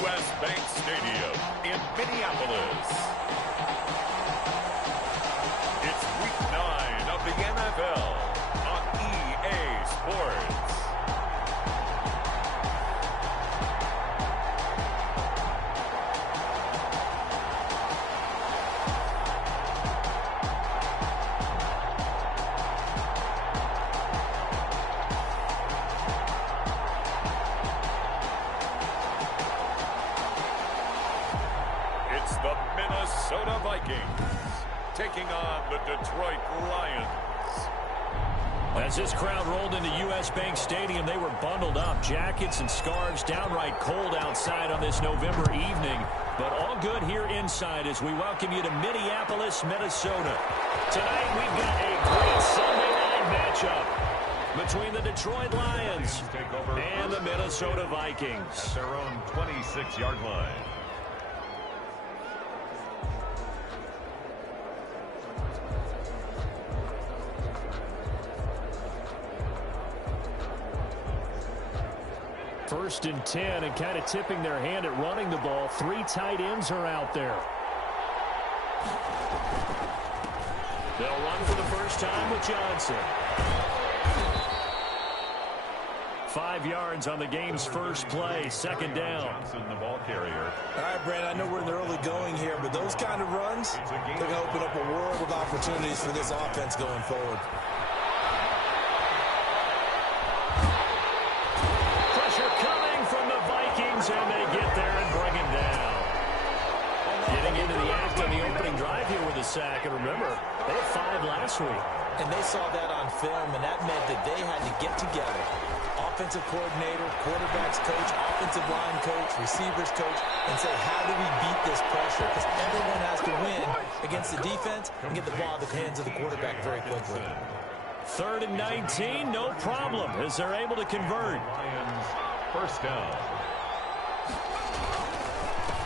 U.S. Bank Stadium in Minneapolis. It's Week 9 of the NFL on EA Sports. It's the Minnesota Vikings taking on the Detroit Lions. As this crowd rolled into U.S. Bank Stadium, they were bundled up. Jackets and scarves, downright cold outside on this November evening. But all good here inside as we welcome you to Minneapolis, Minnesota. Tonight we've got a great Sunday night matchup between the Detroit Lions and the Minnesota Vikings. At their own 26-yard line. First and 10, and kind of tipping their hand at running the ball. Three tight ends are out there. They'll run for the first time with Johnson. 5 yards on the game's first play, second down. Johnson, the ball carrier. All right, Brandon, I know we're in the early going here, but those kind of runs, they're going to open up a world of opportunities for this offense going forward. And they get there and bring him down. Getting into the act on the opening drive here with a sack. And remember, they had 5 last week. And they saw that on film, and that meant that they had to get together. Offensive coordinator, quarterbacks coach, offensive line coach, receivers coach, and say, how do we beat this pressure? Because everyone has to win against the defense and get the ball in the hands of the quarterback very quickly. 3rd and 19, no problem, as they're able to convert. Lions, first down.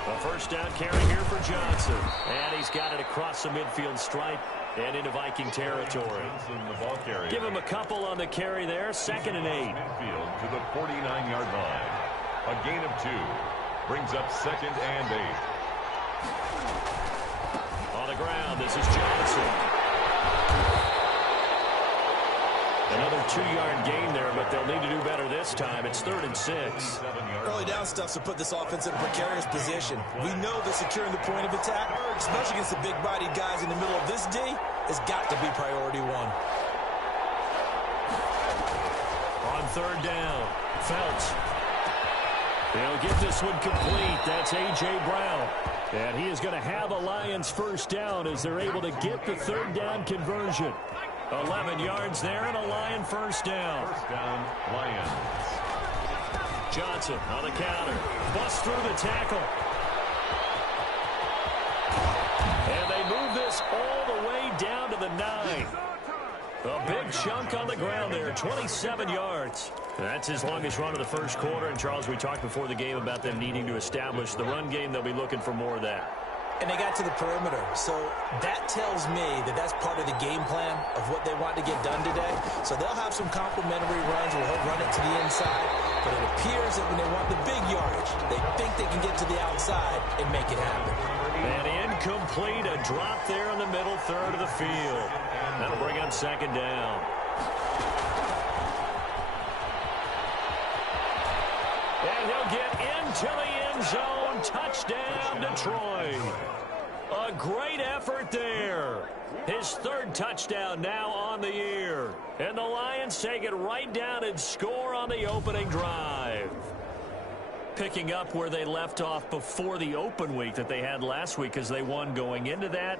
A first down carry here for Johnson. And he's got it across the midfield stripe and into Viking territory. Johnson, the ball carrier. Give him a couple on the carry there. 2nd and 8. Midfield to the 49-yard line. A gain of 2. Brings up 2nd and 8. On the ground, this is Johnson. Another 2-yard gain there, but they'll need to do better this time. It's 3rd and 6. Early down stuff to put this offense in a precarious position. We know that securing the point of attack, especially against the big-bodied guys in the middle of this D, has got to be priority 1. On 3rd down, Phelps. They'll get this one complete. That's A.J. Brown. And he is going to have a Lions first down as they're able to get the 3rd down conversion. 11 yards there and a Lion first down. First down, Lions. Johnson on the counter. Busts through the tackle. And they move this all the way down to the 9. A big chunk on the ground there, 27 yards. That's his longest run of the first quarter. And, Charles, we talked before the game about them needing to establish the run game. They'll be looking for more of that. And they got to the perimeter. So that tells me that that's part of the game plan of what they want to get done today. So they'll have some complementary runs where he'll run it to the inside. But it appears that when they want the big yardage, they think they can get to the outside and make it happen. And incomplete, a drop there in the middle third of the field. That'll bring up 2nd down. And he'll get into the end zone. Touchdown, Detroit. A great effort there. His 3rd touchdown now on the year. And the Lions take it right down and score on the opening drive. Picking up where they left off before the open week that they had last week as they won going into that.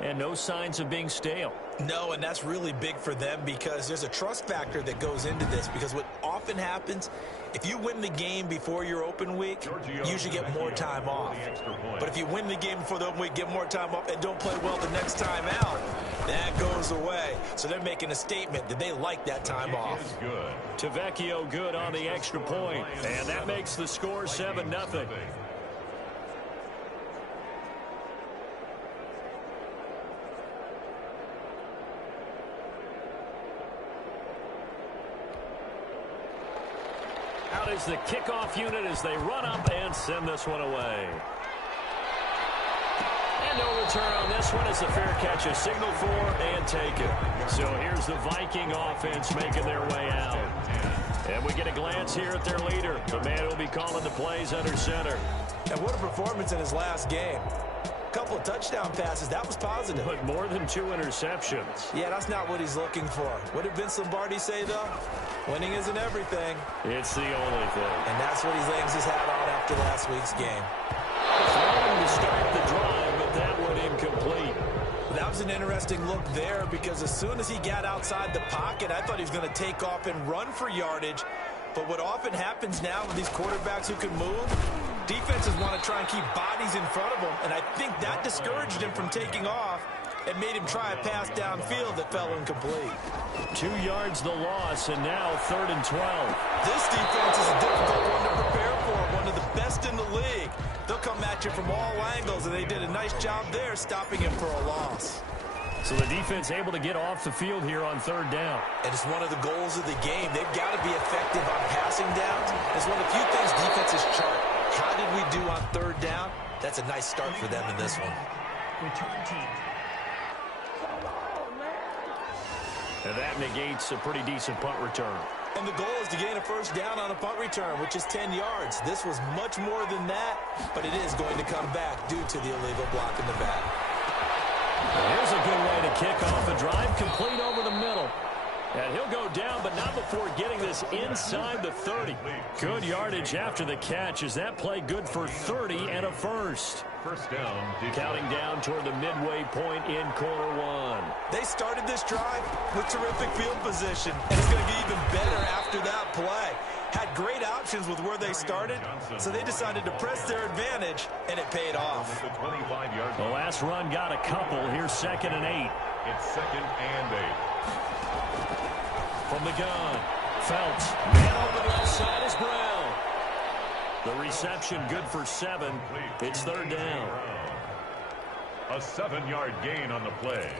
And no signs of being stale. No, and that's really big for them because there's a trust factor that goes into this. Because what often happens, if you win the game before your open week, you usually get more time off. But if you win the game before the open week, get more time off, and don't play well the next time out, that goes away. So they're making a statement that they like that time off. Tavecchio good on the extra point. And that makes the score 7-0. Out is the kickoff unit as they run up and send this one away. And no return on this one as the fair catch is signaled for and taken. So here's the Viking offense making their way out. And we get a glance here at their leader, the man who will be calling the plays under center. And what a performance in his last game. A couple of touchdown passes, that was positive. But more than 2 interceptions. Yeah, that's not what he's looking for. What did Vince Lombardi say, though? Winning isn't everything. It's the only thing. And that's what he hangs his hat on after last week's game. Trying to start the drive, but that one incomplete. That was an interesting look there because as soon as he got outside the pocket, I thought he was going to take off and run for yardage. But what often happens now with these quarterbacks who can move, defenses want to try and keep bodies in front of them, and I think that discouraged him from taking off and made him try a pass downfield that fell incomplete. 2 yards the loss, and now 3rd and 12. This defense is a difficult one to prepare for, one of the best in the league. They'll come at you from all angles, and they did a nice job there stopping him for a loss. So the defense able to get off the field here on 3rd down. And it's one of the goals of the game. They've got to be effective on passing downs. It's one of the few things defenses chart. How did we do on 3rd down? That's a nice start for them in this one. Return team. And that negates a pretty decent punt return. And the goal is to gain a 1st down on a punt return, which is 10 yards. This was much more than that, but it is going to come back due to the illegal block in the back. Here's a good way to kick off a drive, complete over the middle. And he'll go down, but not before getting this inside the 30. Good yardage after the catch. Is that play good for 30 and a 1st? 1st down. Counting down toward the midway point in quarter 1. They started this drive with terrific field position, and it's going to get even better after that play. Had great options with where they started, so they decided to press their advantage, and it paid off. The last run got a couple. Here's 2nd and 8. It's 2nd and 8. From the gun, Phelps, man open left side is Brown. The reception good for 7. It's 3rd down. A 7-yard gain on the play.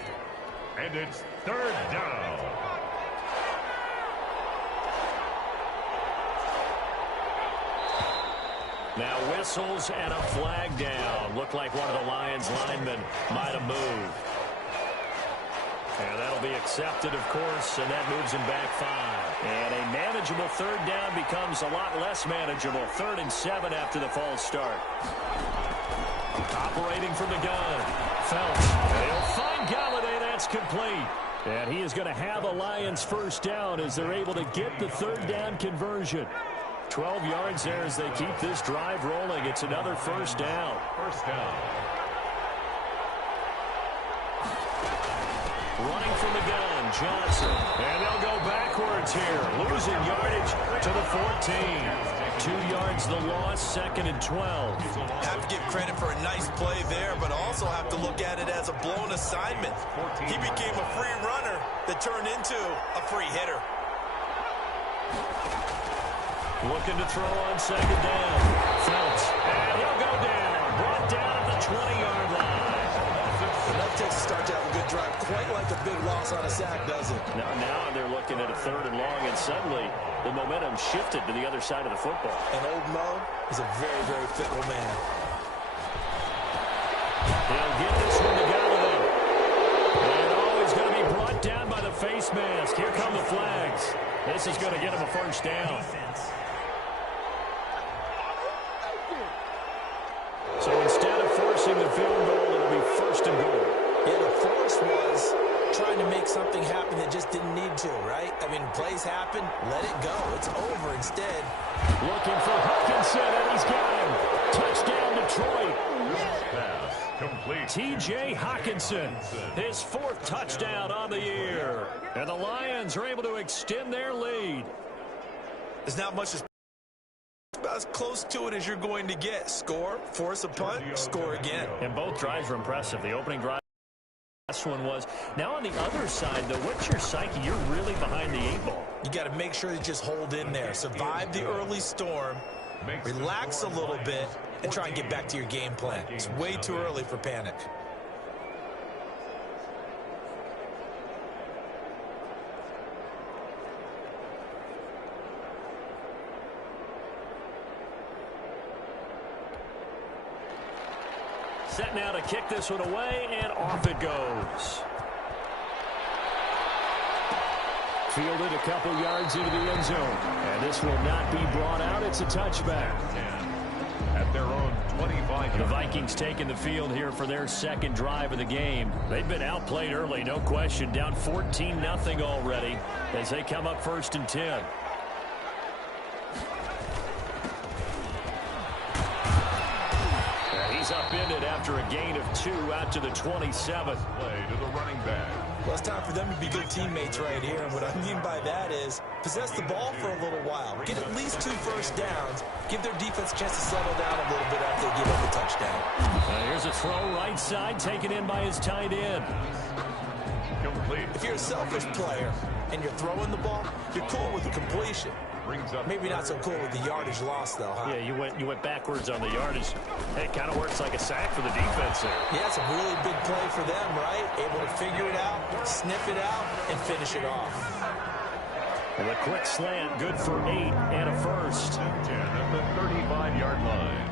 And it's 3rd down. Now whistles and a flag down. Looked like one of the Lions linemen might have moved. And that'll be accepted, of course, and that moves him back 5. And a manageable 3rd down becomes a lot less manageable. 3rd and 7 after the false start. Operating from the gun. Phelps. And he'll find Galladay. That's complete. And he is going to have a Lions 1st down as they're able to get the 3rd down conversion. 12 yards there as they keep this drive rolling. It's another 1st down. 1st down. Running from the gun, Johnson. And they'll go backwards here. Losing yardage to the 14. 2 yards the loss, 2nd and 12. Have to give credit for a nice play there, but also have to look at it as a blown assignment. He became a free runner that turned into a free hitter. Looking to throw on 2nd down. Phelps. And he'll go down. Brought down at the 20-yard line. And that takes a start to have a good drive. Quite like a big loss on a sack, does it? Now they're looking at a 3rd and long, and suddenly the momentum shifted to the other side of the football. And old Mo is a very, very fickle man. He'll get this one to Galladay. And he's going to be brought down by the face mask. Here come the flags. This is going to get him a 1st down. So instead of forcing the field goal, it'll be 1st and goal. Yeah, the force was trying to make something happen that just didn't need to, right? I mean, plays happen, let it go. It's over instead. Looking for Hawkinson, and he's got him. Touchdown, Detroit. Pass complete. T.J. Hawkinson, his 4th touchdown on the year. And the Lions are able to extend their lead. There's not much about as close to it as you're going to get. Score, force a punt, score again. And both drives were impressive. The opening drive, last one was. Now on the other side, though, what's your psyche? You're really behind the 8 ball. You got to make sure you just hold in there. Survive the early storm, relax a little bit, and try and get back to your game plan. It's way too early for panic. Set now to kick this one away, and off it goes. Fielded a couple yards into the end zone. And this will not be brought out. It's a touchback. At their own 25. The Vikings taking the field here for their second drive of the game. They've been outplayed early, no question. Down 14-0 already as they come up 1st and 10. He's upended after a gain of 2 out to the 27th. Play to the running back. Well, it's time for them to be good teammates right here. And what I mean by that is possess the ball for a little while. Get at least 2 first downs. Give their defense a chance to settle down a little bit after they give up the touchdown. Here's a throw right side taken in by his tight end. Complete. If you're a selfish player and you're throwing the ball, you're cool with the completion. Maybe not so cool with the yardage loss, though, huh? Yeah, you went backwards on the yardage. Hey, it kind of works like a sack for the defense there. Yeah, it's a really big play for them, right? Able to figure it out, sniff it out, and finish it off. And a quick slant, good for 8 and a first. 10 at the 35-yard line.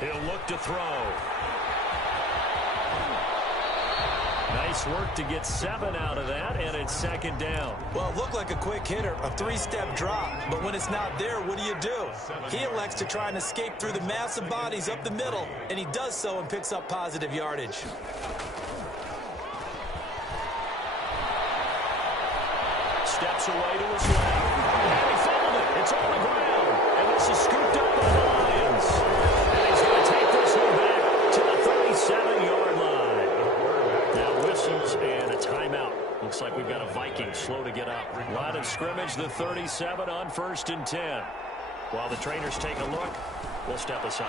He'll look to throw. Nice work to get 7 out of that, and it's 2nd down. Well, it looked like a quick hitter, a 3-step drop, but when it's not there, what do? He elects to try and escape through the massive bodies up the middle, and he does so and picks up positive yardage. Steps away to his left, and he fumbled it. It's on the ground, and this is scooped up by the Lions. And he's going to take this one back to the 37-yard line. Now whistles and a timeout. Looks like we've got a Viking slow to get up. Line of scrimmage, the 37 on 1st and 10. While the trainers take a look, we'll step aside.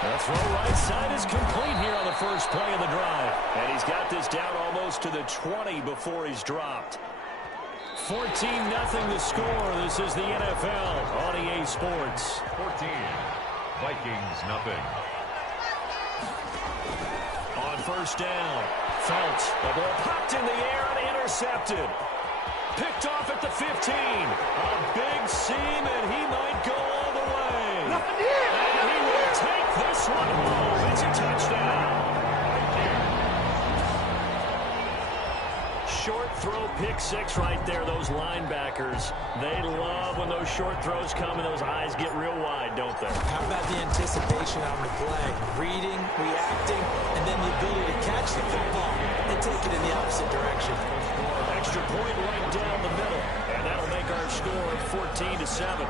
The throw right side is complete here on the first play of the drive. And he's got this down almost to the 20 before he's dropped. 14-0 the score. This is the NFL on EA Sports. 14. Vikings nothing. On 1st down, Felt. The ball popped in the air and intercepted. Picked off at the 15. A big seam, and he might go all the way. And he will take this one home. It's a touchdown. Short throw, pick 6 right there. Those linebackers, they love when those short throws come and those eyes get real wide, don't they? How about the anticipation on the play? Reading, reacting, and then the ability to catch the football and take it in the opposite direction. Extra point right down the middle, and that'll make our score 14-7.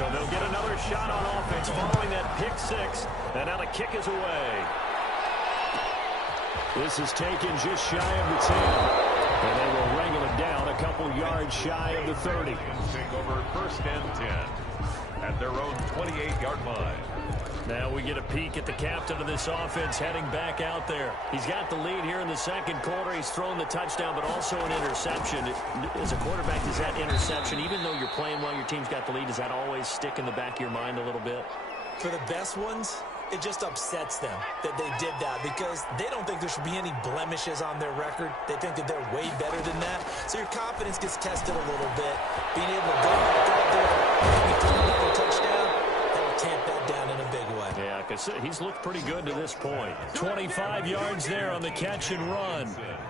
So they'll get another shot on offense following that pick 6, and now the kick is away. This is taken just shy of the 10. And they will wrangle it down a couple yards shy of the 30. Take over 1st and 10 at their own 28-yard line. Now we get a peek at the captain of this offense heading back out there. He's got the lead here in the 2nd quarter. He's thrown the touchdown, but also an interception. As a quarterback, does that interception, even though you're playing well, your team's got the lead, does that always stick in the back of your mind a little bit? For the best ones, it just upsets them that they did that because they don't think there should be any blemishes on their record. They think that they're way better than that. So your confidence gets tested a little bit. Being able to go back out there, maybe throw another touchdown, that will tamp that down in a big way. Yeah, because he's looked pretty good to this point. 25 yards there on the catch and run.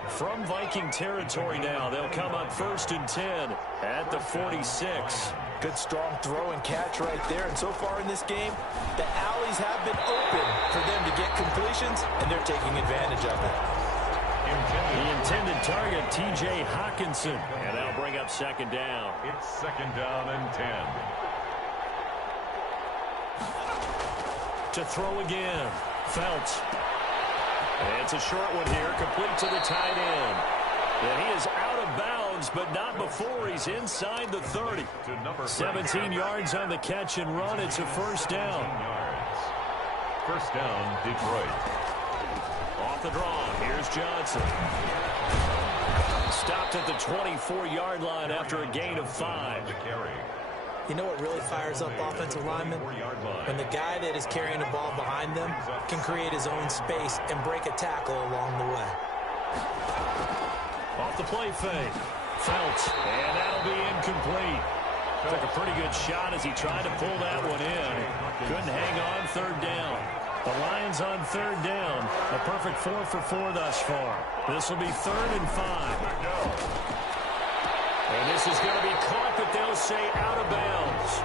From Viking territory now, they'll come up 1st and 10 at the 46. Good strong throw and catch right there. And so far in this game, the alleys have been open for them to get completions, and they're taking advantage of it. The intended target, T.J. Hawkinson. And that'll bring up 2nd down. It's 2nd down and 10. To throw again. Felt. And it's a short one here, complete to the tight end. And he is out of bounds, but not before he's inside the 30. 17 yards on the catch and run. It's a 1st down. 1st down, Detroit. Off the draw, here's Johnson. Stopped at the 24-yard line after a gain of 5. You know what really fires up offensive linemen? When the guy that is carrying the ball behind them can create his own space and break a tackle along the way. Off the play fake. Felt. And that'll be incomplete. Took a pretty good shot as he tried to pull that one in. Couldn't hang on third down. The Lions on third down. A perfect 4 for 4 thus far. This will be 3rd and 5. And this is going to be caught, but they'll say out of bounds.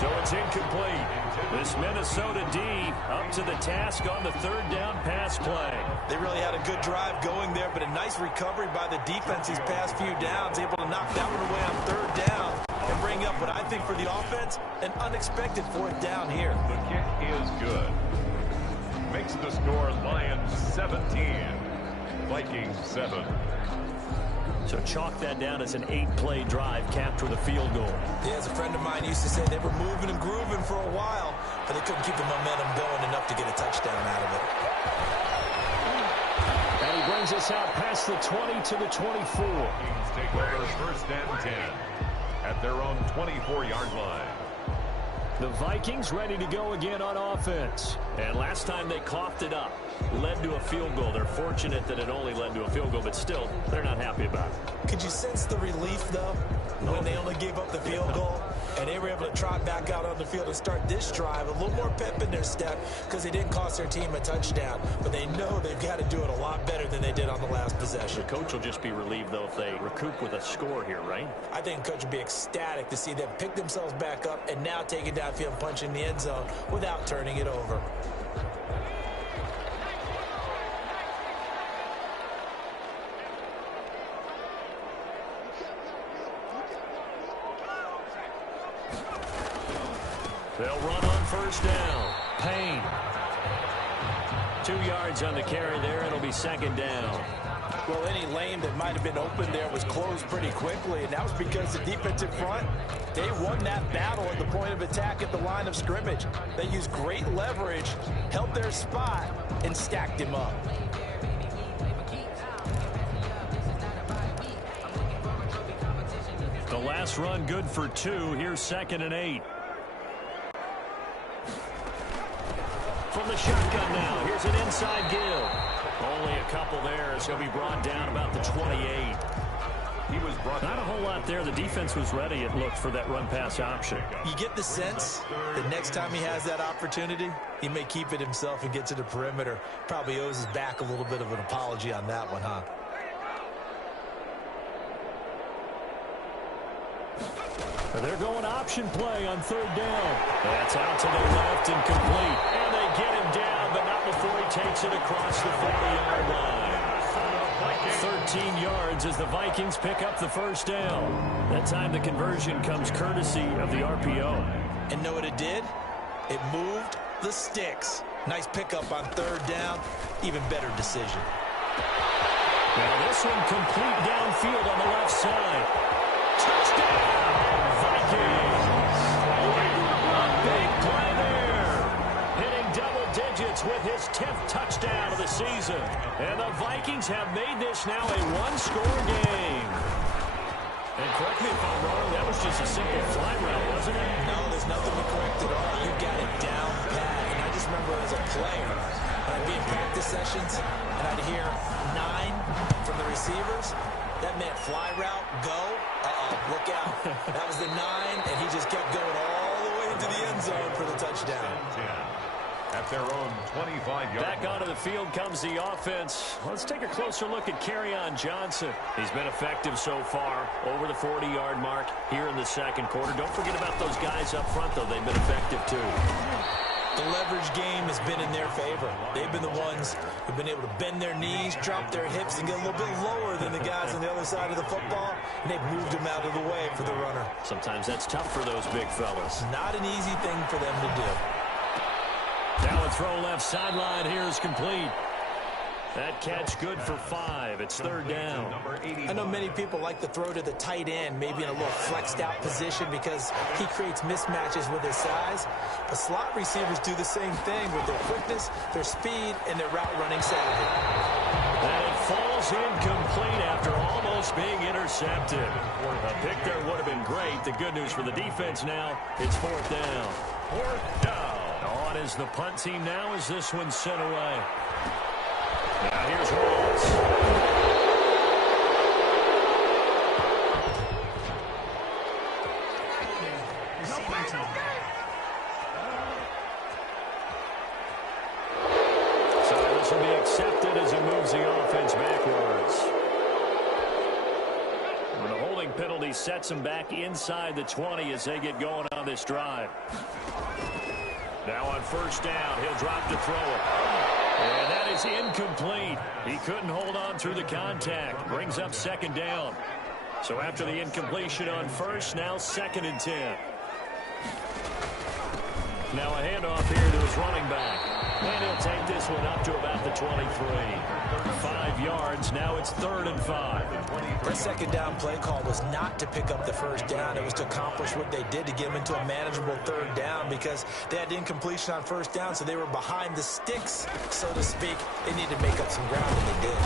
So it's incomplete. This Minnesota D up to the task on the third down pass play. They really had a good drive going there, but a nice recovery by the defense these past few downs, able to knock that one away on third down and bring up what I think for the offense, an unexpected 4th down here. The kick is good. Makes the score Lions 17, Vikings 7. So chalk that down as an 8-play drive capped with a field goal. Yeah, as a friend of mine used to say, they were moving and grooving for a while, but they couldn't keep the momentum going enough to get a touchdown out of it. And he brings us out past the 20 to the 24. Vikings take over 1st and 10 at their own 24-yard line. The Vikings ready to go again on offense. And last time they coughed it up, led to a field goal. They're fortunate that it only led to a field goal, but still, they're not happy about it. Could you sense the relief, though, when they only gave up the field goal and they were able to trot back out on the field and start this drive? A little more pep in their step because they didn't cost their team a touchdown, but they know they've got to do it a lot better than they did on the last possession. The coach will just be relieved, though, if they recoup with a score here, right? I think the coach would be ecstatic to see them pick themselves back up and now take it downfield and punch in the end zone without turning it over. They'll run on 1st down. Payne. 2 yards on the carry there. It'll be 2nd down. Well, any lane that might have been open there was closed pretty quickly, and that was because the defensive front, they won that battle at the point of attack at the line of scrimmage. They used great leverage, held their spot, and stacked him up. The last run good for 2. Here's 2nd and 8. From the shotgun now. Here's an inside give. Only a couple there, so he'll be brought down about the 28. He was brought Not a whole lot there. The defense was ready, it looked, for that run-pass option. You get the sense that next time he has that opportunity, he may keep it himself and get to the perimeter. Probably owes his back a little bit of an apology on that one, huh? They're going option play on 3rd down. That's out to the left and complete. And they get him down, but not before he takes it across the 40-yard line. 13 yards as the Vikings pick up the 1st down. That time the conversion comes courtesy of the RPO. And know what it did? It moved the sticks. Nice pickup on 3rd down. Even better decision. Now this one complete downfield on the left side. Touchdown! Vikings! A big play there. Hitting double digits with his 10th touchdown of the season. And the Vikings have made this now a one-score game. And correct me if I'm wrong, that was just a simple fly route, wasn't it? No, there's nothing to correct at all. You got it down pat. And I just remember as a player, when I'd be in practice sessions, and I'd hear 9 from the receivers. That meant fly route, go. Look out. That was the 9, and he just kept going all the way into the end zone for the touchdown. at their own 25-yard line. Back onto the field comes the offense. Let's take a closer look at Kerryon Johnson. He's been effective so far, over the 40-yard mark here in the second quarter. Don't forget about those guys up front, though. They've been effective, too. The leverage game has been in their favor. They've been the ones who've been able to bend their knees, drop their hips, and get a little bit lower than the guys on the other side of the football, and they've moved them out of the way for the runner. Sometimes that's tough for those big fellas. Not an easy thing for them to do. Now a throw left sideline here is complete. That catch good for 5. It's third down. I know many people like to throw to the tight end, maybe in a little flexed out position because he creates mismatches with his size. But slot receivers do the same thing with their quickness, their speed, and their route running savvy. And it falls incomplete after almost being intercepted. A pick there would have been great. The good news for the defense now, it's fourth down. Fourth down. On is the punt team now as this one's sent away. Now here's Ross. receiving team. So this will be accepted as he moves the offense backwards. And the holding penalty sets him back inside the 20 as they get going on this drive. Now on first down, he'll drop to throw it. And that is incomplete. He couldn't hold on through the contact. Brings up second down. So after the incompletion on first, now 2nd and 10. Now a handoff here to his running back. And he'll take this one up to about the 23. 5 yards. Now it's 3rd and 5. Their second down play call was not to pick up the first down. It was to accomplish what they did to get them into a manageable 3rd down because they had incompletion on first down, so they were behind the sticks, so to speak. They needed to make up some ground, and they did.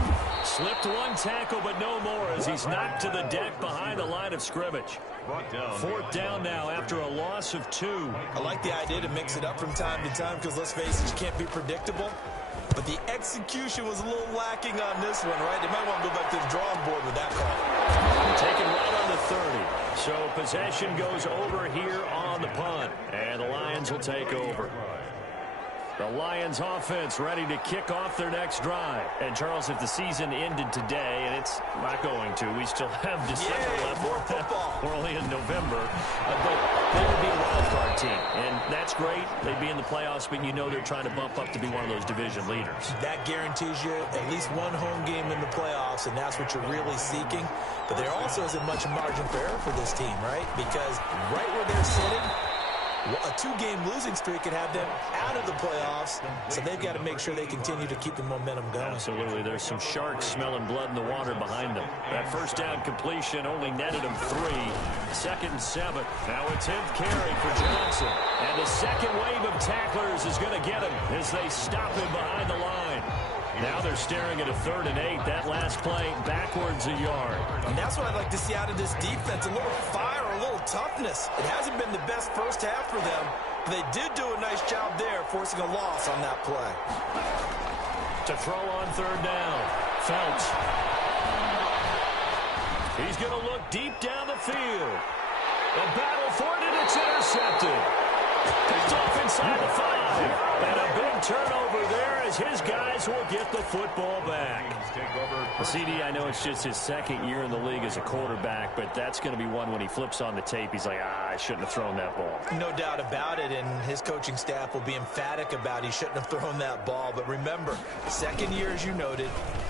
Slipped one tackle, but no more as he's knocked to the deck behind the line of scrimmage. 4th down now after a loss of 2. I like the idea to mix it up from time to time because, let's face it, you can't be predictable. But the execution was a little lacking on this one, right? They might want to go back to the drawing board with that call. Taken right on the 30. So possession goes over here on the punt. And the Lions will take over. The Lions offense ready to kick off their next drive. And, Charles, if the season ended today, and it's not going to, we still have December left. More football. We're only in November. But they would be a wild card team. And that's great. They'd be in the playoffs, but you know they're trying to bump up to be one of those division leaders. That guarantees you at least one home game in the playoffs, and that's what you're really seeking. But there also isn't much margin for error for this team, right? Because right where they're sitting, a 2-game losing streak could have them out of the playoffs, so they've got to make sure they continue to keep the momentum going. Absolutely. There's some sharks smelling blood in the water behind them. That first down completion only netted them 3. 2nd and 7. Now a 10th carry for Johnson. And the second wave of tacklers is going to get him as they stop him behind the line. Now they're staring at a 3rd and 8. That last play backwards a yard. And that's what I'd like to see out of this defense. A little fire, a little toughness. It hasn't been the best first half for them. But they did do a nice job there, forcing a loss on that play. To throw on 3rd down. Phelps. He's going to look deep down the field. The battle for it, and it's intercepted. Picked off inside the 5. And a big turnover there as his guys will get the football back. CD, I know it's just his 2nd year in the league as a quarterback, but that's going to be one when he flips on the tape. He's like, I shouldn't have thrown that ball. No doubt about it, and his coaching staff will be emphatic about he shouldn't have thrown that ball. But remember, 2nd year, as you noted,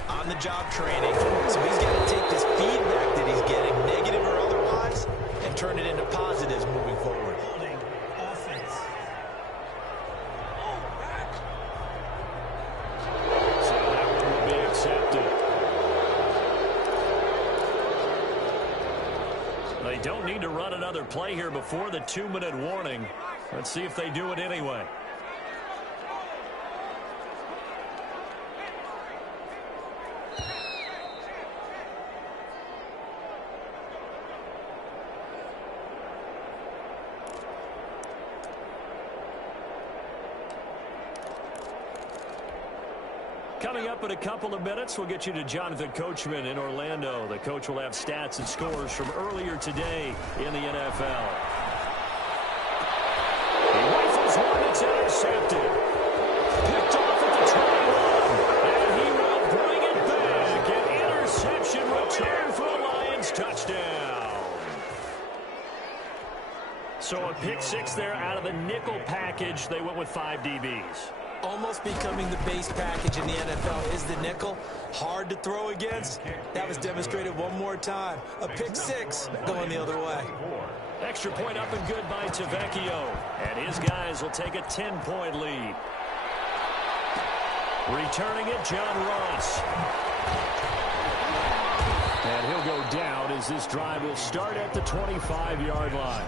on-the-job training. So he's got to take this feedback that he's getting, negative or otherwise, and turn it into positives moving forward. They don't need to run another play here before the 2-minute warning. Let's see if they do it anyway. Coming up in a couple of minutes, we'll get you to Jonathan Coachman in Orlando. The coach will have stats and scores from earlier today in the NFL. He rifles one that's intercepted. Picked off at the 21. And he will bring it back. An interception return for a Lions touchdown. So a pick 6 there out of the nickel package. They went with 5 DBs. Almost becoming the base package in the NFL is the nickel. Hard to throw against. That was demonstrated one more time. A pick 6 going the other way. Extra point up and good by Tavecchio. And his guys will take a 10-point lead. Returning it, John Ross. And he'll go down as this drive will start at the 25-yard line.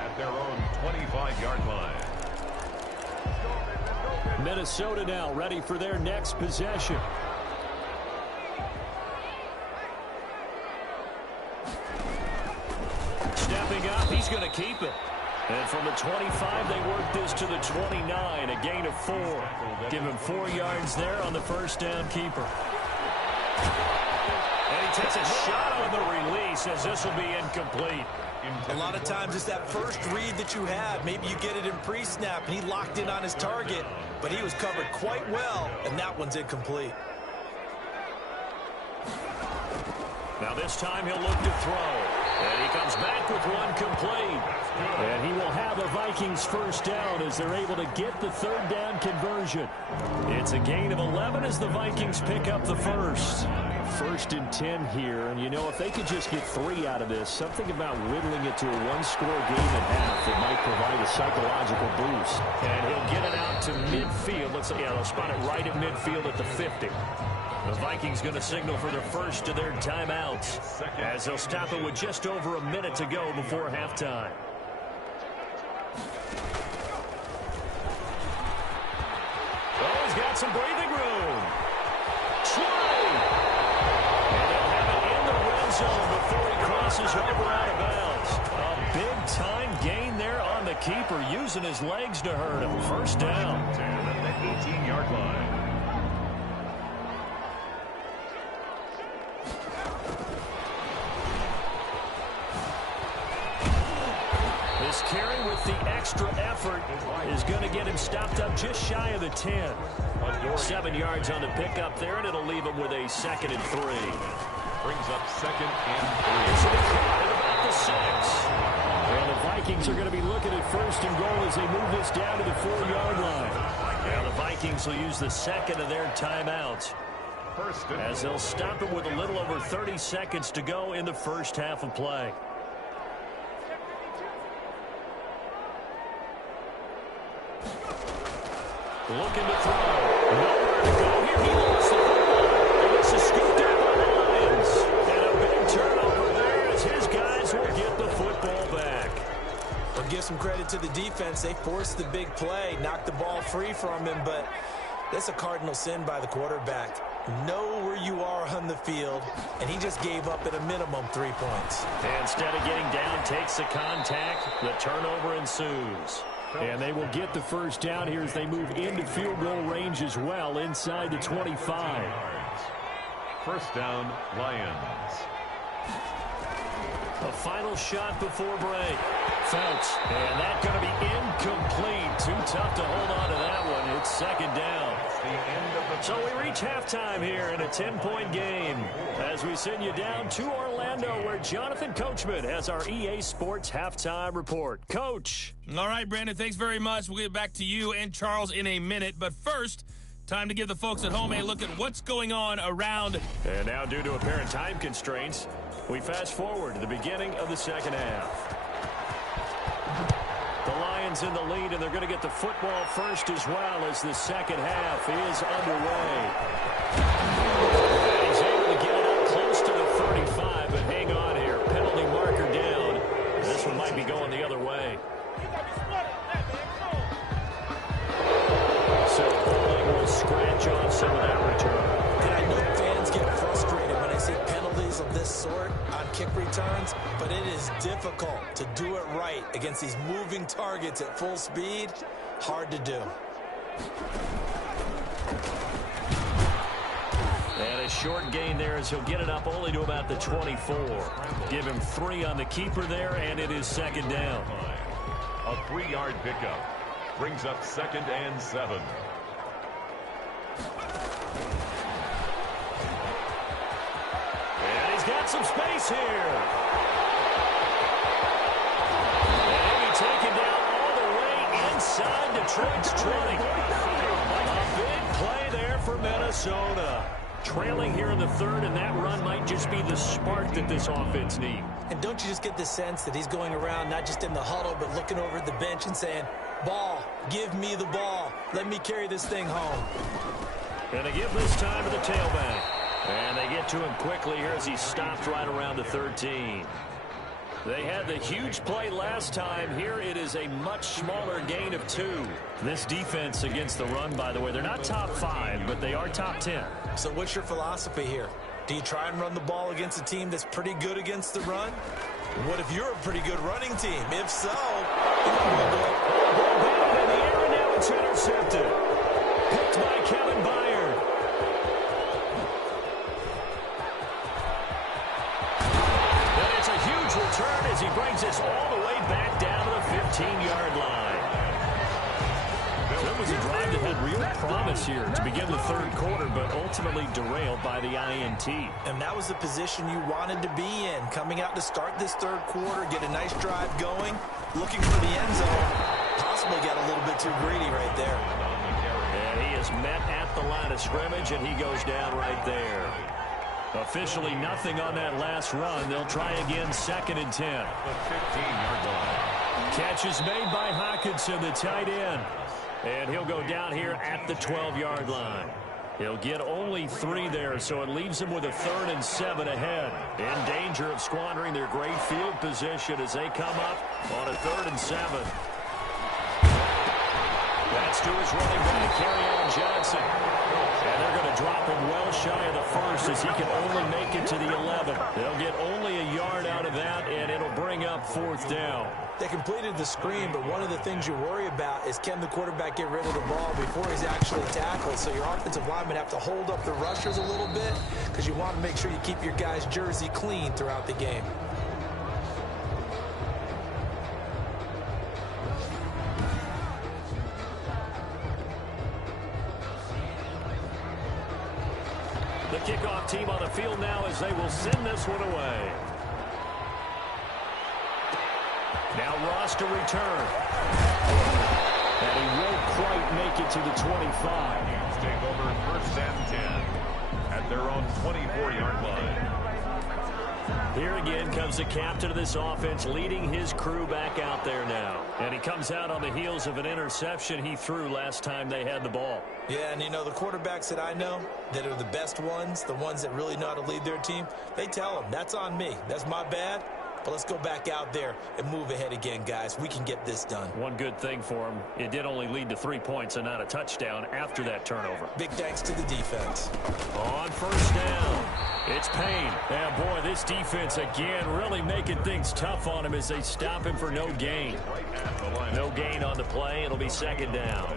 At their own 25-yard line. Minnesota now ready for their next possession. Stepping up, he's going to keep it. And from the 25, they work this to the 29, a gain of 4. Give him 4 yards there on the first down keeper. And he takes a shot on the release as this will be incomplete. A lot of times it's that first read that you have. Maybe you get it in pre-snap, and he locked in on his target, but he was covered quite well, and that one's incomplete. Now this time he'll look to throw. And he comes back with one complete. And he will have a Vikings first down as they're able to get the third down conversion. It's a gain of 11 as the Vikings pick up the first. First and 10 here. And, you know, if they could just get 3 out of this, something about whittling it to a one-score game at half that might provide a psychological boost. And he'll get it out to midfield. Looks like, yeah, they'll spot it right at midfield at the 50. The Vikings going to signal for the first of their timeouts as they'll stop it with just over a minute to go before halftime. Oh, he's got some breathing room. Try. And they'll have it in the red zone before he crosses over out of bounds. A big-time gain there on the keeper, using his legs to hurt him. First down. At the 18-yard line. This carry with the extra effort is going to get him stopped up just shy of the 10. 7 yards on the pickup there, and it'll leave him with a 2nd and 3. Brings up 2nd and 3. So they're caught at about the 6. And the Vikings are going to be looking at first and goal as they move this down to the 4-yard line. Now the Vikings will use the second of their timeouts as they'll stop it with a little over 30 seconds to go in the first half of play. Looking to throw. Nowhere to go here. He lost the football. And this is scooped up by the Lions. And a big turnover there as his guys will get the football back. I'll give some credit to the defense. They forced the big play, knocked the ball free from him, but that's a cardinal sin by the quarterback. Know where you are on the field, and he just gave up at a minimum 3 points. And instead of getting down, takes the contact. The turnover ensues. And they will get the first down here as they move into field goal range as well, inside the 25. First down, Lions. A final shot before break. Phelps. And that's going to be incomplete. Too tough to hold on to that one. It's 2nd down. So we reach halftime here in a 10-point game as we send you down to Orlando where Jonathan Coachman has our EA Sports halftime report. Coach. All right, Brandon, thanks very much. We'll get back to you and Charles in a minute. But first, time to give the folks at home a look at what's going on around. And now due to apparent time constraints, we fast forward to the beginning of the second half. The Lions in the lead, and they're going to get the football first as well as the second half is underway. He's able to get it up close to the 35, but hang on here. Penalty marker down. This one might be going the other way. So holding will scratch on some of that return. And I know fans get frustrated when I see penalties of this sort on kick returns, but it is difficult to do it right against these moving targets at full speed. Hard to do. And a short gain there as he'll get it up only to about the 24. Give him 3 on the keeper there, and it is 2nd down. A 3-yard pickup. Brings up 2nd and 7. And he's got some space here. And he'll be taken down all the way inside Detroit's 20. A big play there for Minnesota. Trailing here in the 3rd, and that run might just be the spark that this offense needs. And don't you just get the sense that he's going around not just in the huddle, but looking over at the bench and saying, ball, give me the ball. Let me carry this thing home. And they give this time to the tailback. And they get to him quickly here as he stopped right around the 13. They had the huge play last time. Here it is a much smaller gain of 2. This defense against the run, by the way, they're not top 5, but they are top 10. So what's your philosophy here? Do you try and run the ball against a team that's pretty good against the run? What if you're a pretty good running team? If so, ball in the air, and now it's intercepted. Picked by Kevin Byard. 13-yard line. So it was a drive that had real promise here to begin the third quarter, but ultimately derailed by the INT. And that was the position you wanted to be in, coming out to start this third quarter, get a nice drive going, looking for the end zone. Possibly got a little bit too greedy right there. And he is met at the line of scrimmage, and he goes down right there. Officially nothing on that last run. They'll try again, 2nd and 10. The 15-yard line. Catch is made by Hockenson, the tight end. And he'll go down here at the 12-yard line. He'll get only 3 there, so it leaves him with a 3rd and 7 ahead. In danger of squandering their great field position as they come up on a 3rd and 7. That's to his running back, Kerryon Johnson. And they're going to drop him well shy of the 1st as he can only make it to the 11. They'll get only a yard out of that, and it'll bring up 4th down. They completed the screen, but one of the things you worry about is can the quarterback get rid of the ball before he's actually tackled. So your offensive linemen have to hold up the rushers a little bit because you want to make sure you keep your guy's jersey clean throughout the game. The kickoff team on the field now as they will send this one away. Now Ross to return. And he won't quite make it to the 25. Take over 1st and 10 at their own 24-yard line. Here again comes the captain of this offense leading his crew back out there now. And he comes out on the heels of an interception he threw last time they had the ball. Yeah, and you know, the quarterbacks that I know that are the best ones, the ones that really know how to lead their team, they tell them, that's on me. That's my bad. But let's go back out there and move ahead again, guys. We can get this done. One good thing for him, it did only lead to 3 points and not a touchdown after that turnover. Big thanks to the defense. On 1st down, it's Payne. And boy, this defense again really making things tough on him as they stop him for no gain. No gain on the play. It'll be 2nd down.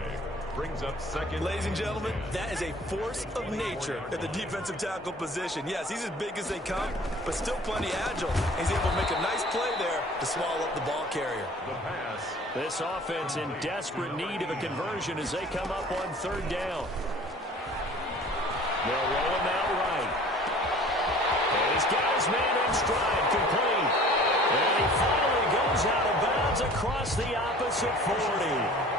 Brings up 2nd. Ladies and gentlemen, that is a force of nature at the defensive tackle position. Yes, he's as big as they come, but still plenty agile. He's able to make a nice play there to swallow up the ball carrier. The pass. This offense in desperate need of a conversion as they come up on 3rd down. They'll roll him out right. And he's got his man in stride, complete. And he finally goes out of bounds across the opposite 40.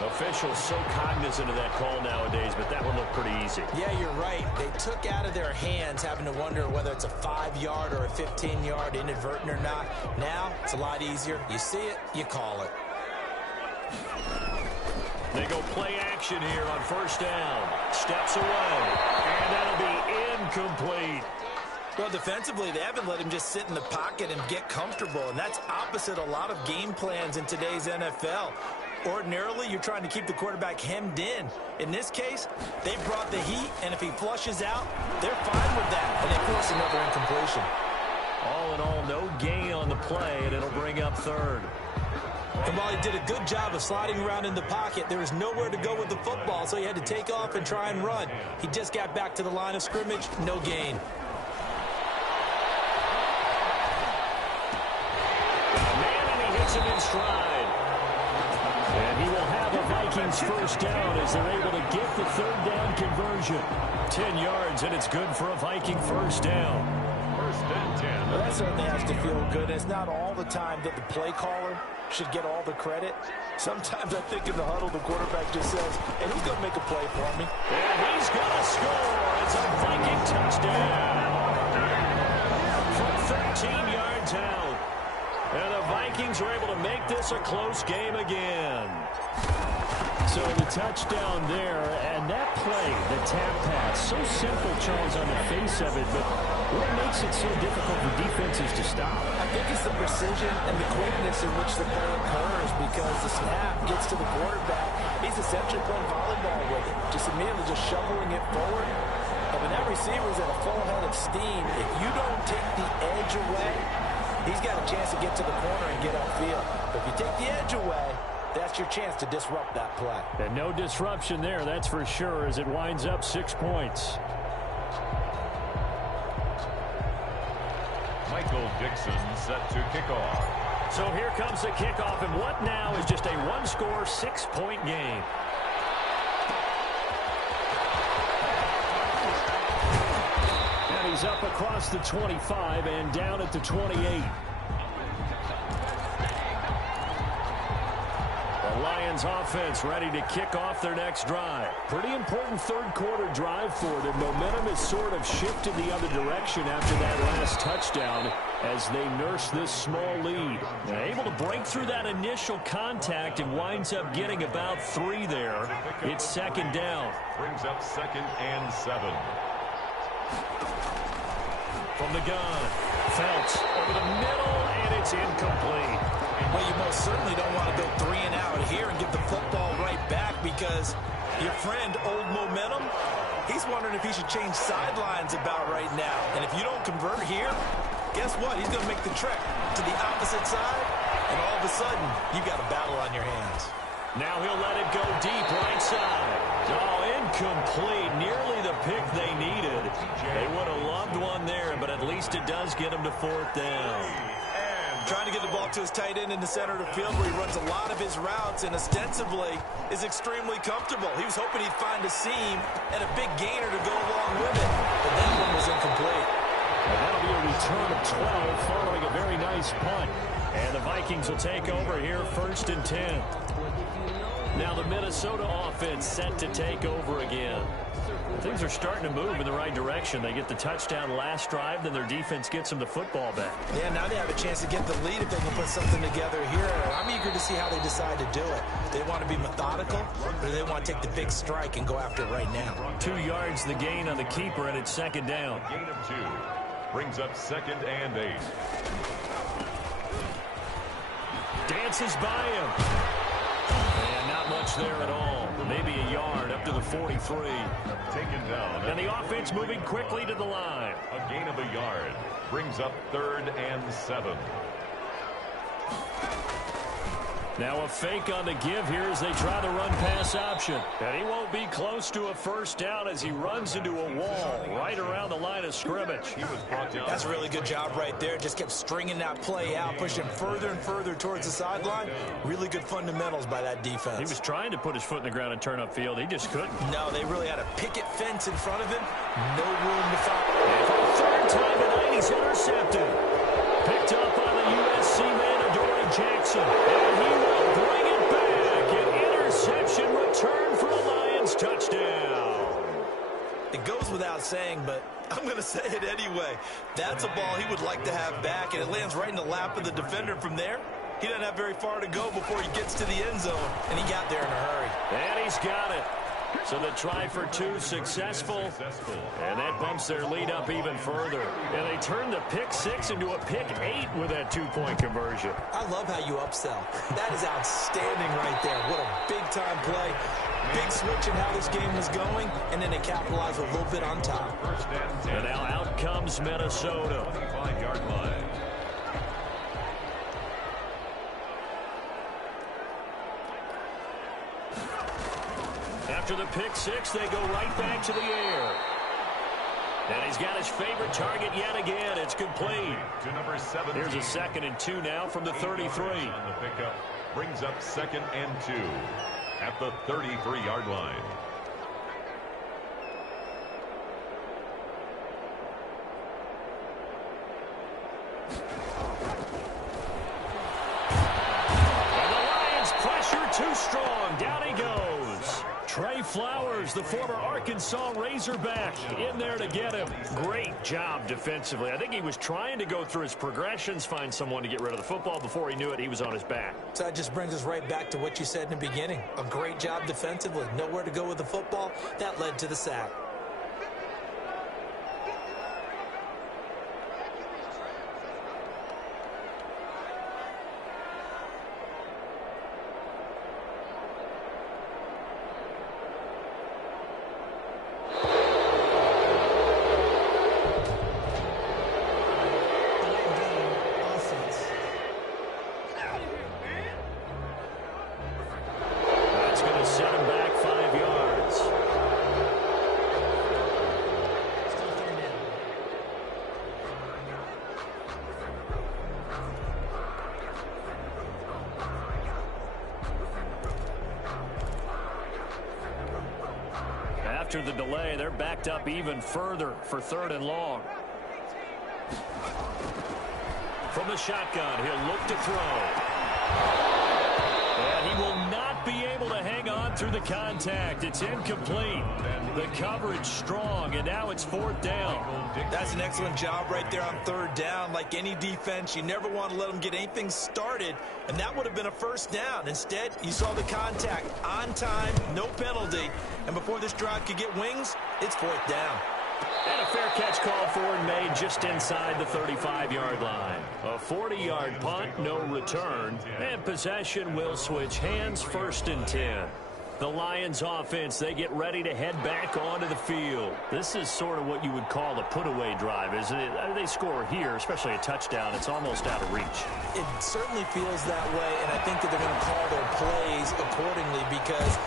Officials so cognizant of that call nowadays, but that would look pretty easy. Yeah, you're right. They took out of their hands having to wonder whether it's a 5-yard or a 15-yard inadvertent or not. Now, it's a lot easier. You see it, you call it. They go play action here on 1st down. Steps away, and that'll be incomplete. Well, defensively, they haven't let him just sit in the pocket and get comfortable, and that's opposite a lot of game plans in today's NFL. Ordinarily, you're trying to keep the quarterback hemmed in. In this case, they brought the heat, and if he flushes out, they're fine with that, and they force another incompletion. All in all, no gain on the play, and it'll bring up 3rd. And while he did a good job of sliding around in the pocket, there was nowhere to go with the football, so he had to take off and try and run. He just got back to the line of scrimmage, no gain. Man, and he hits him in stride. And he will have a Vikings 1st down as they're able to get the 3rd down conversion. 10 yards, and it's good for a Viking 1st down. 1st and 10. Well, that certainly has to feel good. It's not all the time that the play caller should get all the credit. Sometimes I think in the huddle, the quarterback just says, hey, who's going to make a play for me? And he's going to score. It's a Viking touchdown from 13 yards out. And the Vikings are able to make this a close game again. So the touchdown there, and that play, the tap pass, so simple, Charles, on the face of it, but what makes it so difficult for defenses to stop? I think it's the precision and the quickness in which the play occurs because the snap gets to the quarterback. He's essentially playing volleyball with it, just immediately just shoveling it forward. And when that receiver's at a full head of steam, if you don't take the edge away, he's got a chance to get to the corner and get upfield. But if you take the edge away, that's your chance to disrupt that play. And no disruption there, that's for sure, as it winds up 6 points. Michael Dixon set to kick off. So here comes the kickoff, and what now is just a one-score, 6-point game. And he's up across the 25 and down at the 28. The Lions offense ready to kick off their next drive. Pretty important third-quarter drive for them. Momentum has sort of shifted the other direction after that last touchdown as they nurse this small lead. They're able to break through that initial contact and winds up getting about 3 there. It's second down. Brings up 2nd and 7. From the gun, Phelps over the middle, and it's incomplete. Well, you most certainly don't want to go 3 and out here and give the football right back because your friend, Old Momentum, he's wondering if he should change sidelines about right now. And if you don't convert here, guess what? He's going to make the trek to the opposite side, and all of a sudden, you've got a battle on your hands. Now he'll let it go deep right side. Oh, incomplete. Nearly the pick they needed. They would have loved one there, but at least it does get them to 4th down. Trying to get the ball to his tight end in the center of the field where he runs a lot of his routes and ostensibly is extremely comfortable. He was hoping he'd find a seam and a big gainer to go along with it, but that one was incomplete. And that'll be a return of 12 following a very nice punt. And the Vikings will take over here 1st and 10. Now the Minnesota offense set to take over again. Things are starting to move in the right direction. They get the touchdown last drive, then their defense gets them the football back. Yeah, now they have a chance to get the lead if they can put something together here. I'm eager to see how they decide to do it. They want to be methodical, or do they want to take the big strike and go after it right now? 2 yards the gain on the keeper, and it's second down. Gain of 2. Brings up 2nd and 8. Dances by him. And not much there at all. Maybe a yard up to the 43. Taken down. And the offense moving quickly to the line. A gain of a yard. Brings up 3rd and 7. Now a fake on the give here as they try the run-pass option. And he won't be close to a first down as he runs into a wall right around the line of scrimmage. He was brought down. That's a really good job right there. Just kept stringing that play out, pushing further and further towards the sideline. Really good fundamentals by that defense. He was trying to put his foot in the ground and turn upfield. He just couldn't. No, they really had a picket fence in front of him. No room to find. And for the 3rd time tonight, he's intercepted. Picked up by the USC man, Adoree Jackson. And he will bring it back. An interception return for a Lions touchdown. It goes without saying, but I'm going to say it anyway. That's a ball he would like to have back, and it lands right in the lap of the defender. From there, he doesn't have very far to go before he gets to the end zone, and he got there in a hurry. And he's got it. So the try for 2 successful, and that bumps their lead up even further. And they turn the pick 6 into a pick 8 with that 2-point conversion. I love how you upsell. That is outstanding right there. What a big-time play. Big switch in how this game was going, and then they capitalize a little bit on top. And now out comes Minnesota. 25-yard line. After the pick 6, they go right back to the air. And he's got his favorite target yet again. It's complete. To number 17. Here's a 2nd and 2 now from the 33. On the pickup. Brings up 2nd and 2 at the 33-yard line. And the Lions pressure too strong. Down he goes. Trey Flowers, the former Arkansas Razorback, in there to get him. Great job defensively. I think he was trying to go through his progressions, find someone to get rid of the football. Before he knew it, he was on his back. So that just brings us right back to what you said in the beginning. A great job defensively. Nowhere to go with the football. That led to the sack. after the delay. They're backed up even further for 3rd and long. From the shotgun, he'll look to throw. And he will not be able to hang on through the contact. It's incomplete. The coverage strong, and now it's 4th down. That's an excellent job right there on 3rd down. Like any defense, you never want to let them get anything started, and that would have been a 1st down. Instead, you saw the contact on time, no penalty, and before this drive could get wings, it's 4th down. And a fair catch called for and made just inside the 35-yard line. A 40-yard punt, no return, and possession will switch hands, 1st and 10. The Lions offense, they get ready to head back onto the field. This is sort of what you would call a put-away drive, isn't it? They score here, especially a touchdown. It's almost out of reach. It certainly feels that way, and I think that they're going to call their plays accordingly, because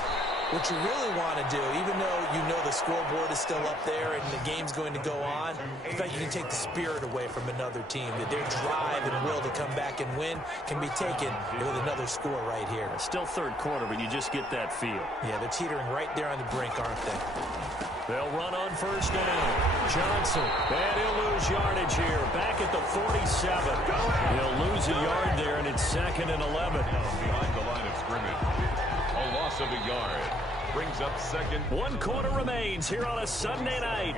what you really want to do, even though you know the scoreboard is still up there and the game's going to go on, in fact, you can take the spirit away from another team. That their drive and will to come back and win can be taken with another score right here. Still 3rd quarter, but you just get that feel. Yeah, they're teetering right there on the brink, aren't they? They'll run on 1st down. Johnson, and he'll lose yardage here. Back at the 47. He'll lose a yard there, and it's 2nd and 11. Behind the line of scrimmage. A loss of a yard. Brings up 2nd. 1 quarter remains here on a Sunday night.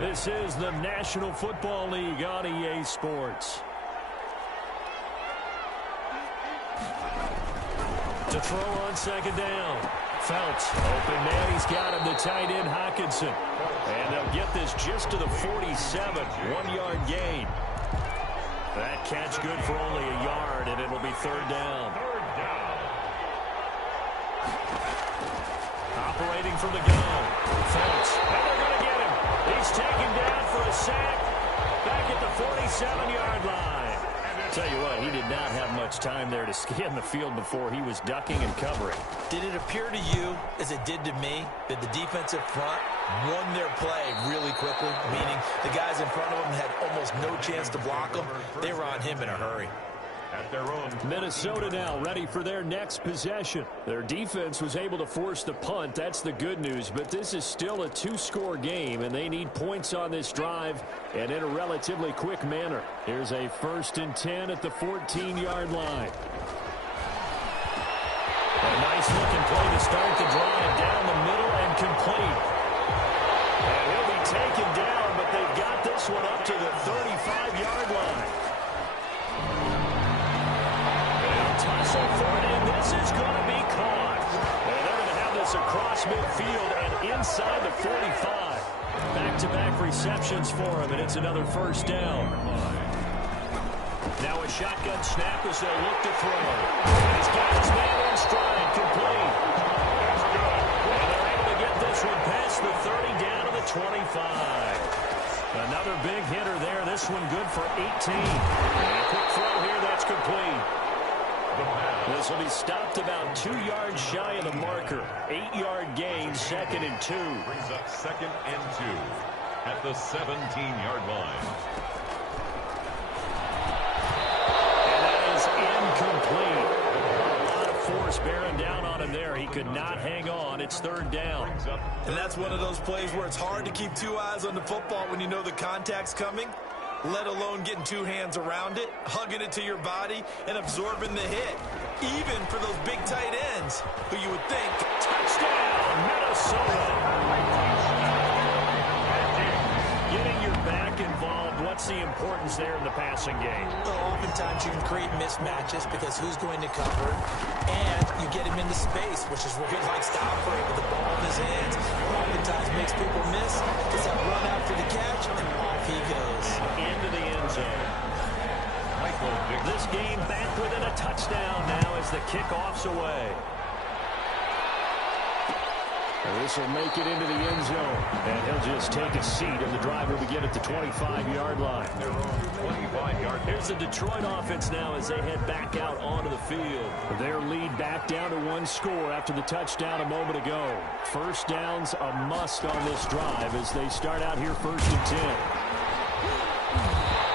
This is the National Football League on EA Sports. To throw on 2nd down. Phelps, open man, he's got him, the tight end Hawkinson. And they'll get this just to the 47, 1-yard gain. That catch good for only a yard, and it'll be 3rd down. Operating from the gun. Phelps, and they're going to get him. He's taken down for a sack back at the 47-yard line. Tell you what, he did not have much time there to scan the field before he was ducking and covering. Did it appear to you, as it did to me, that the defensive front won their play really quickly? Meaning the guys in front of them had almost no chance to block them. They were on him in a hurry. At their own. Minnesota now ready for their next possession. Their defense was able to force the punt. That's the good news. But this is still a 2-score game, and they need points on this drive and in a relatively quick manner. Here's a 1st and 10 at the 14-yard line. A nice-looking play to start the drive down the middle and complete. And he'll be taken down, but they've got this one up to the 35-yard line. Tussle for it, and this is going to be caught. And they're going to have this across midfield and inside the 45. Back-to-back receptions for him, and it's another 1st down. Now a shotgun snap as they'll look to throw. And he's got his man in stride, complete. And they're able to get this one past the 30 down to the 25. Another big hitter there. This one good for 18. And a quick throw here, that's complete. This will be stopped about 2 yards shy of the marker. 8-yard gain, 2nd and 2. Brings up 2nd and 2 at the 17-yard line. And that is incomplete. A lot of force bearing down on him there. He could not hang on. It's 3rd down. And that's one of those plays where it's hard to keep 2 eyes on the football when you know the contact's coming, let alone getting 2 hands around it, hugging it to your body, and absorbing the hit. Even for those big tight ends, who you would think, Touchdown, Minnesota. Getting your back involved, what's the importance there in the passing game? well, oftentimes you can create mismatches because who's going to cover, and you get him into space, which is where he likes to operate with the ball in his hands. Oftentimes makes people miss, gets that run after the catch, and off he goes. Into the end zone. This game back within a touchdown now as the kickoff's away. This will make it into the end zone. And he'll just take a seat, and the drive will begin at the 25-yard line. Here's the Detroit offense now as they head back out onto the field. Their lead back down to 1 score after the touchdown a moment ago. 1st down's a must on this drive as they start out here 1st and 10.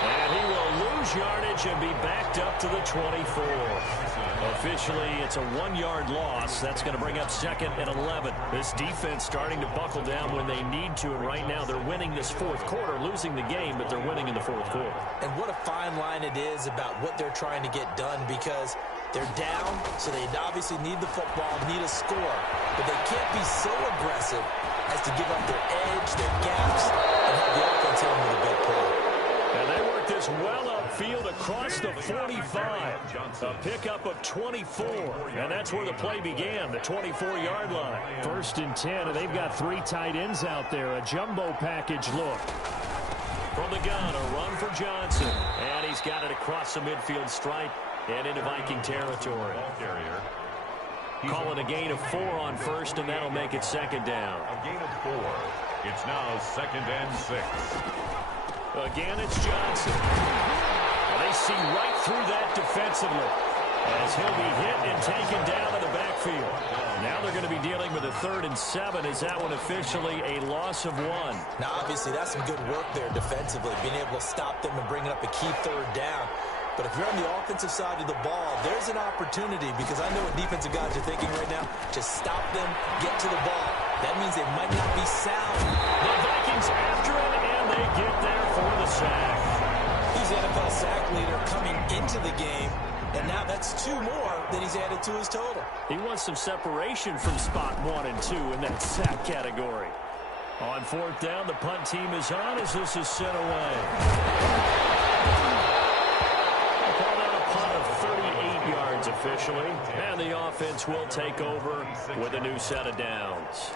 And he will lose yardage and be backed up to the 24. A officially it's a 1-yard loss. That's going to bring up 2nd and 11. This defense starting to buckle down when they need to, and right now they're winning this fourth quarter, losing the game, but they're winning in the fourth quarter. And what a fine line it is about what they're trying to get done, because they're down, so they obviously need the football, need a score, but they can't be so aggressive as to give up their edge, their gaps, and have the offense hit them with a big play. And they work this well upfield across the 45. A pickup of 24. And that's where the play began, the 24-yard line. 1st and 10, and they've got 3 tight ends out there. A jumbo package look. From the gun, a run for Johnson. And he's got it across the midfield stripe and into Viking territory. Calling a gain of 4 on 1st, and that'll make it 2nd down. A gain of 4. It's now 2nd and 6. Again, it's Johnson. Well, they see right through that defensively as he'll be hit and taken down in the backfield. Now they're going to be dealing with a 3rd and 7. Is that one officially a loss of 1? Now, obviously, that's some good work there defensively, being able to stop them and bringing up a key 3rd down. But if you're on the offensive side of the ball, there's an opportunity, because I know what defensive guys are thinking right now. Just stop them, get to the ball. That means they might not be sound. The Vikings after him, and they get there for the sack. He's the NFL sack leader coming into the game, and now that's 2 more that he's added to his total. He wants some separation from spot 1 and 2 in that sack category. On 4th down, the punt team is on as this is sent away. Officially, and the offense will take over with a new set of downs.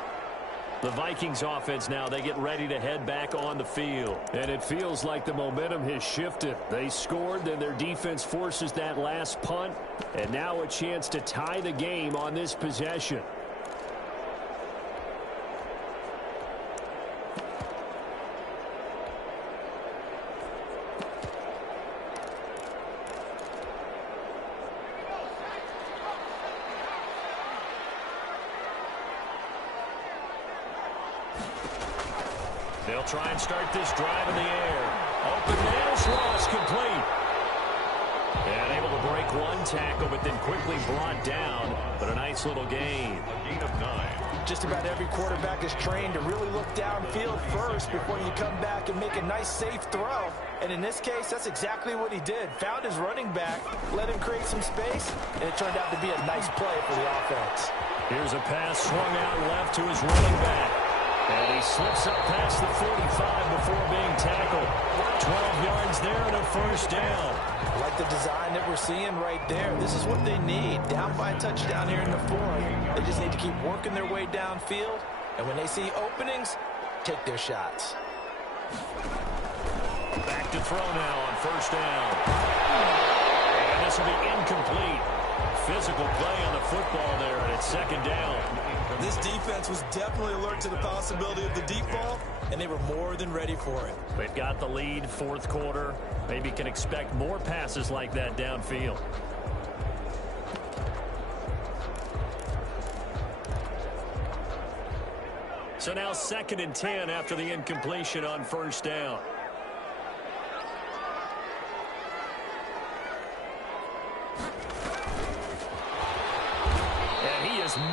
The Vikings offense now, they get ready to head back on the field. And it feels like the momentum has shifted. They scored, then their defense forces that last punt, and now a chance to tie the game on this possession. They'll try and start this drive in the air. Open man's Ross complete. And able to break 1 tackle, but then quickly brought down. But a nice little gain. A gain of 9. Just about every quarterback is trained to really look downfield first before you come back and make a nice, safe throw. And in this case, that's exactly what he did. Found his running back, let him create some space, and it turned out to be a nice play for the offense. Here's a pass swung out left to his running back. And he slips up past the 45 before being tackled. 12 yards there and a 1st down. Like the design that we're seeing right there. This is what they need. Down by a touchdown here in the 4th. They just need to keep working their way downfield. And when they see openings, take their shots. Back to throw now on 1st down. And this will be incomplete. Physical play on the football there, and it's 2nd down. This defense was definitely alert to the possibility of the deep ball, and they were more than ready for it. They've got the lead, 4th quarter. Maybe can expect more passes like that downfield. So now 2nd and 10 after the incompletion on 1st down.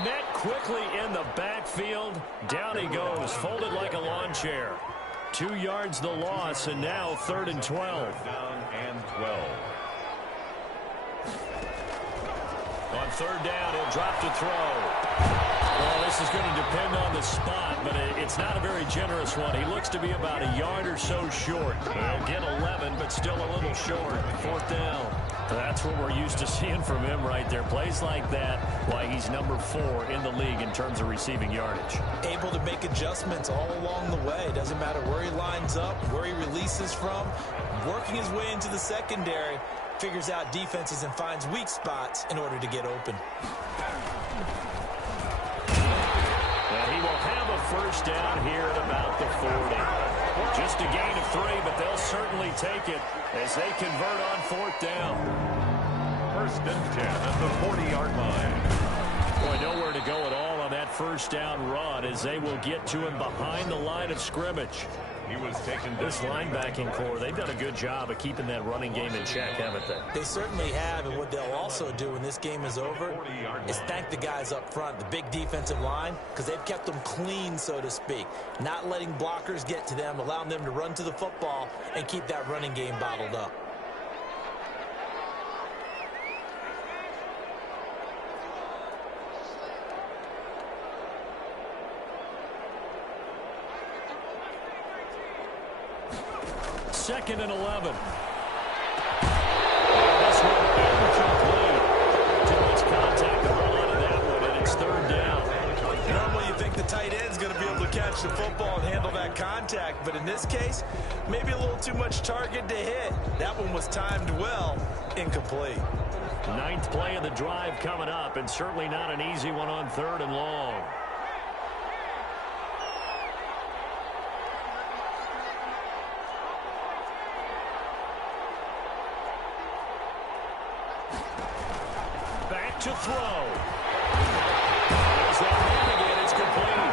Met quickly in the backfield. Down he goes, folded like a lawn chair. 2 yards the loss, and now 3rd and 12. Down and 12. On 3rd down, he'll drop to throw. Well, this is going to depend on the spot, but it's not a very generous one. He looks to be about a yard or so short. He'll get 11, but still a little short. 4th down. That's what we're used to seeing from him right there. Plays like that, why he's number 4 in the league in terms of receiving yardage. Able to make adjustments all along the way. Doesn't matter where he lines up, where he releases from. Working his way into the secondary, figures out defenses and finds weak spots in order to get open. And he will have a 1st down here at about the 40. Just a gain of 3, but they'll certainly take it as they convert on 4th down. 1st and 10 at the 40-yard line. Boy, nowhere to go at all on that 1st down run as they will get to him behind the line of scrimmage. He was taken This linebacking core, they've done a good job of keeping that running game in check, haven't they? They certainly have, and what they'll also do when this game is over is thank the guys up front, the big defensive line, because they've kept them clean, so to speak. Not letting blockers get to them, allowing them to run to the football and keep that running game bottled up. Second and 11. This one incomplete. Too much contact to hold on to that one, and it's third down. Normally you think the tight end's going to be able to catch the football and handle that contact, but in this case, maybe a little too much target to hit. That one was timed well, incomplete. Ninth play of the drive coming up, and certainly not an easy one on third and long. Back to throw. There's that man again. It's complete.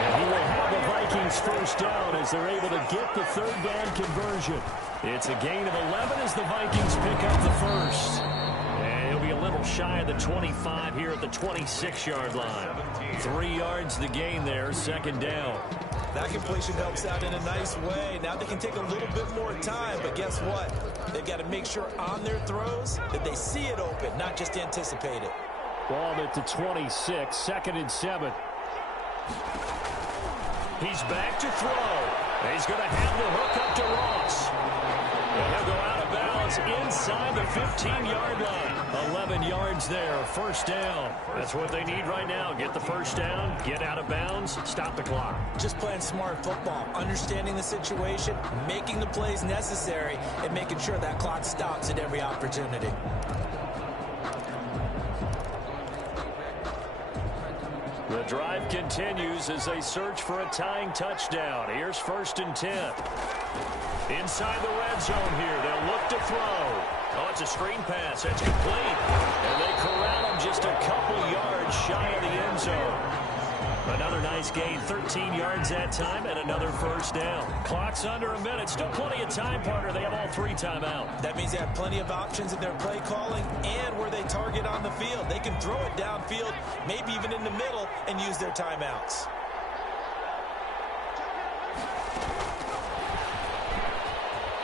And he will have the Vikings first down as they're able to get the third down conversion. It's a gain of 11 as the Vikings pick up the first. And he'll be a little shy of the 25 here at the 26-yard line. 3 yards the gain there, second down. That completion helps out in a nice way. Now they can take a little bit more time, but guess what? They've got to make sure on their throws that they see it open, not just anticipate it. Ball at the 26, second and 7. He's back to throw. He's going to have the hook up to Ross. And he'll go out of bounds inside the 15-yard line. 11 yards there, first down. That's what they need right now. Get the first down, get out of bounds, stop the clock. Just playing smart football, understanding the situation, making the plays necessary, and making sure that clock stops at every opportunity. The drive continues as they search for a tying touchdown. Here's first and 10. Inside the red zone here. They'll look to throw. Oh, it's a screen pass. That's complete. And they corral him just a couple yards shy of the end zone. Another nice gain, 13 yards that time, and another first down. Clock's under a minute. Still plenty of time, partner. They have all 3 timeouts. That means they have plenty of options in their play calling and where they target on the field. They can throw it downfield, maybe even in the middle, and use their timeouts.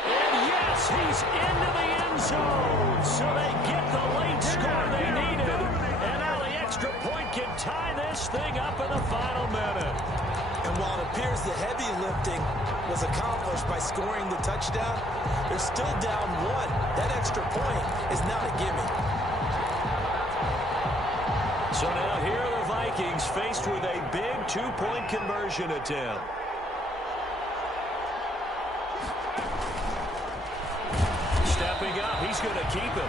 And yes, he's into the end zone. So they get the late score they needed. And now the extra point can tie this thing up in the final minute. And while it appears the heavy lifting was accomplished by scoring the touchdown, they're still down 1. That extra point is not a gimme. So now here are the Vikings faced with a big 2-point conversion attempt. Stepping up, he's going to keep him.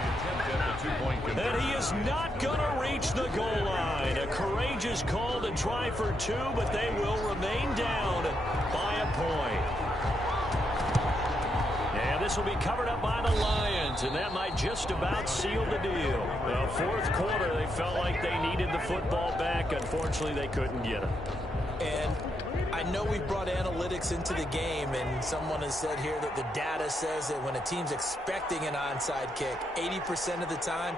And he is not going to reach the goal line. A courageous call to try for 2, but they will remain down by a point. And this will be covered up by the Lions, and that might just about seal the deal. Well, fourth quarter, they felt like they needed the football back. Unfortunately, they couldn't get it. And I know we brought analytics into the game, and someone has said here that the data says that when a team's expecting an onside kick, 80% of the time,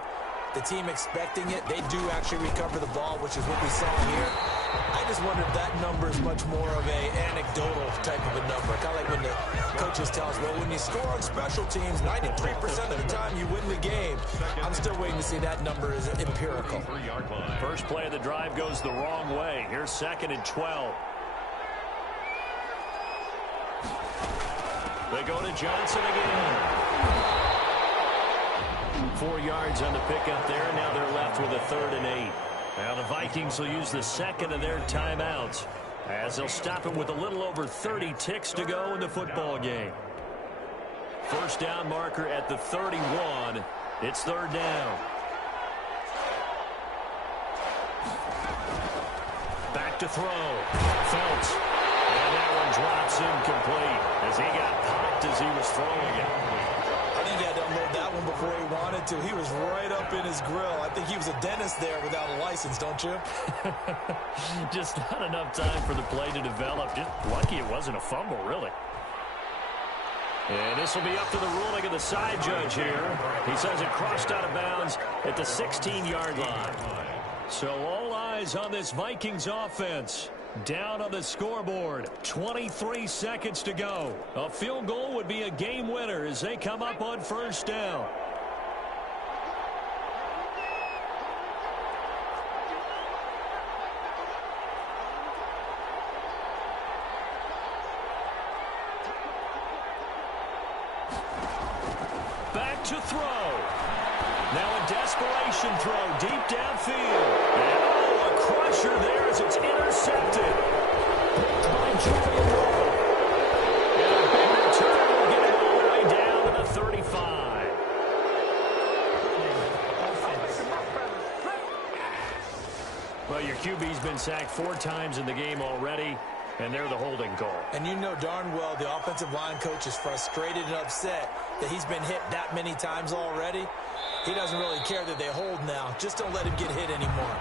the team expecting it, they do actually recover the ball, which is what we saw here. I just wonder if that number is much more of a anecdotal type of a number. Kind of like when the coaches tell us, well, when you score on special teams, 93% of the time you win the game. I'm still waiting to see that number is empirical. First play of the drive goes the wrong way. Here's second and 12. They go to Johnson again. 4 yards on the pickup there, and now they're left with a 3rd and 8. Now the Vikings will use the second of their timeouts as they'll stop it with a little over 30 ticks to go in the football game. First down marker at the 31. It's 3rd down. Back to throw. Phelps. And that one drops incomplete as he got popped as he was throwing it. I think he had to unload that one before he wanted to. He was right up in his grill. I think he was a dentist there without a license, don't you? Just not enough time for the play to develop. Just lucky it wasn't a fumble, really. And this will be up to the ruling of the side judge here. He says it crossed out of bounds at the 16-yard line. So all eyes on this Vikings offense. Down on the scoreboard, 23 seconds to go. A field goal would be a game winner as they come up on first down. Back to throw. Now a desperation throw deep downfield. And a crusher there as it's intercepted. Picked by Julian Rowe. And a big return will get it all the way down to the 35. Well, your QB's been sacked 4 times in the game already, and they're the holding call. And you know darn well the offensive line coach is frustrated and upset that he's been hit that many times already. He doesn't really care that they hold now. Just don't let him get hit anymore.